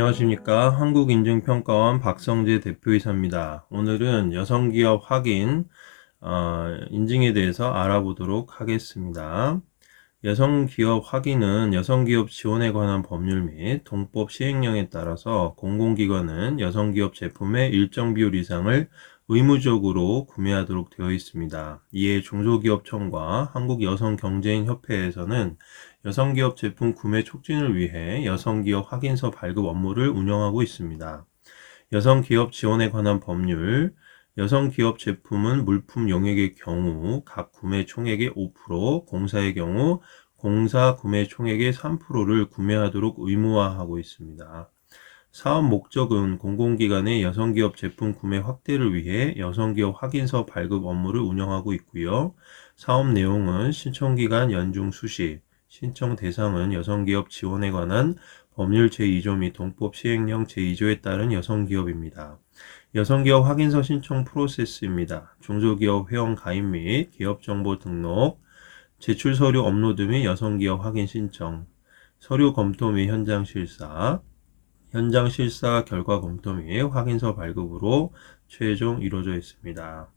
안녕하십니까. 한국인증평가원 박성재 대표이사입니다. 오늘은 여성기업 확인, 어, 인증에 대해서 알아보도록 하겠습니다. 여성기업 확인은 여성기업 지원에 관한 법률 및 동법 시행령에 따라서 공공기관은 여성기업 제품의 일정 비율 이상을 의무적으로 구매하도록 되어 있습니다. 이에 중소기업청과 한국여성경제인협회에서는 여성기업 제품 구매 촉진을 위해 여성기업 확인서 발급 업무를 운영하고 있습니다. 여성기업 지원에 관한 법률, 여성기업 제품은 물품 용액의 경우 각 구매 총액의 5%, 공사의 경우 공사 구매 총액의 3%를 구매하도록 의무화하고 있습니다. 사업 목적은 공공기관의 여성기업 제품 구매 확대를 위해 여성기업 확인서 발급 업무를 운영하고 있고요. 사업 내용은 신청기간 연중 수시, 신청 대상은 여성기업 지원에 관한 법률 제2조 및 동법 시행령 제2조에 따른 여성기업입니다. 여성기업 확인서 신청 프로세스입니다. 중소기업 회원 가입 및 기업정보 등록, 제출 서류 업로드 및 여성기업 확인 신청, 서류 검토 및 현장 실사, 현장 실사 결과 검토 및 확인서 발급으로 최종 이루어져 있습니다.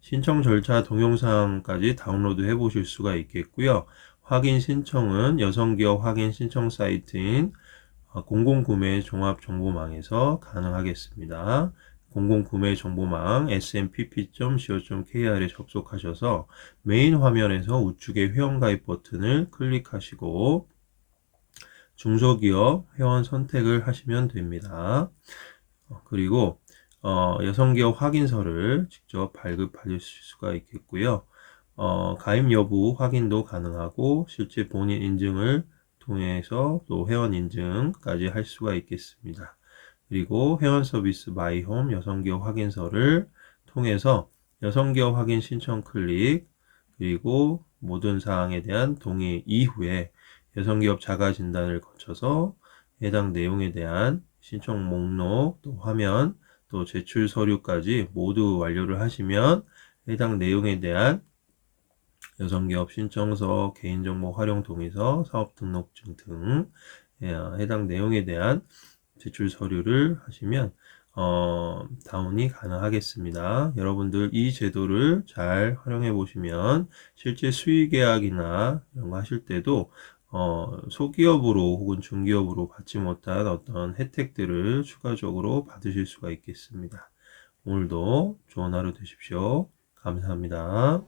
신청 절차 동영상까지 다운로드 해 보실 수가 있겠고요. 확인 신청은 여성기업 확인 신청 사이트인 어, 공공구매 종합정보망에서 가능하겠습니다. 공공구매 정보망 smpp.co.kr에 접속하셔서 메인 화면에서 우측의 회원가입 버튼을 클릭하시고 중소기업 회원 선택을 하시면 됩니다. 어, 그리고 어, 여성기업 확인서를 직접 발급하실 수가 있겠고요. 어, 가입 여부 확인도 가능하고 실제 본인 인증을 통해서 또 회원 인증까지 할 수가 있겠습니다. 그리고 회원 서비스 마이홈 여성기업 확인서를 통해서 여성기업 확인 신청 클릭 그리고 모든 사항에 대한 동의 이후에 여성기업 자가 진단을 거쳐서 해당 내용에 대한 신청 목록 또 화면 또 제출 서류까지 모두 완료를 하시면 해당 내용에 대한 여성기업 신청서, 개인정보 활용 동의서, 사업 등록증 등 예, 해당 내용에 대한 제출 서류를 하시면 어, 다운이 가능하겠습니다. 여러분들 이 제도를 잘 활용해 보시면 실제 수의 계약이나 이런 거 하실 때도 어, 소기업으로 혹은 중기업으로 받지 못한 어떤 혜택들을 추가적으로 받으실 수가 있겠습니다. 오늘도 좋은 하루 되십시오. 감사합니다.